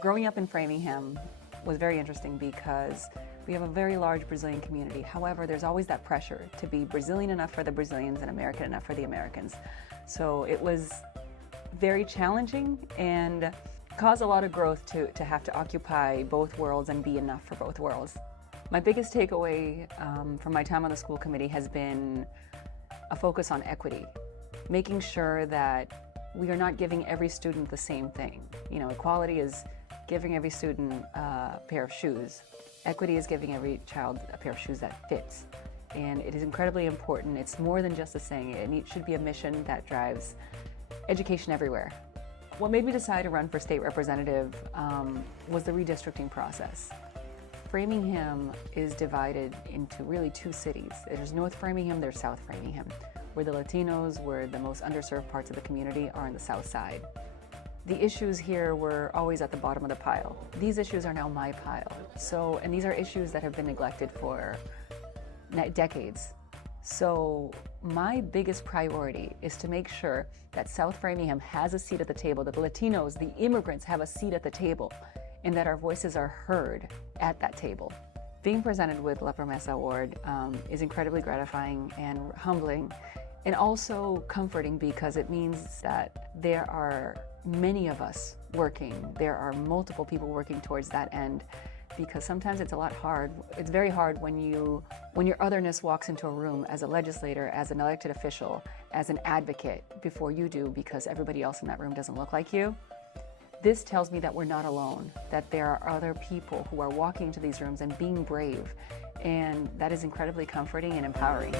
Growing up in Framingham was very interesting because we have a very large Brazilian community. However, there's always that pressure to be Brazilian enough for the Brazilians and American enough for the Americans. So it was very challenging and caused a lot of growth to have to occupy both worlds and be enough for both worlds. My biggest takeaway from my time on the school committee has been a focus on equity, making sure that we are not giving every student the same thing. You know, equality is giving every student a pair of shoes. Equity is giving every child a pair of shoes that fits. And it is incredibly important. It's more than just a saying. It should be a mission that drives education everywhere. What made me decide to run for state representative was the redistricting process. Framingham is divided into really two cities. There's North Framingham, there's South Framingham, where the Latinos, where the most underserved parts of the community are on the south side. The issues here were always at the bottom of the pile. These issues are now my pile. And these are issues that have been neglected for decades. So my biggest priority is to make sure that South Framingham has a seat at the table, that the Latinos, the immigrants have a seat at the table, and that our voices are heard at that table. Being presented with La Promesa Award is incredibly gratifying and humbling, and also comforting because it means that there are many of us working. There are multiple people working towards that end, because sometimes it's It's very hard when your otherness walks into a room as a legislator, as an elected official, as an advocate before you do, because everybody else in that room doesn't look like you. This tells me that we're not alone, that there are other people who are walking into these rooms and being brave, and that is incredibly comforting and empowering.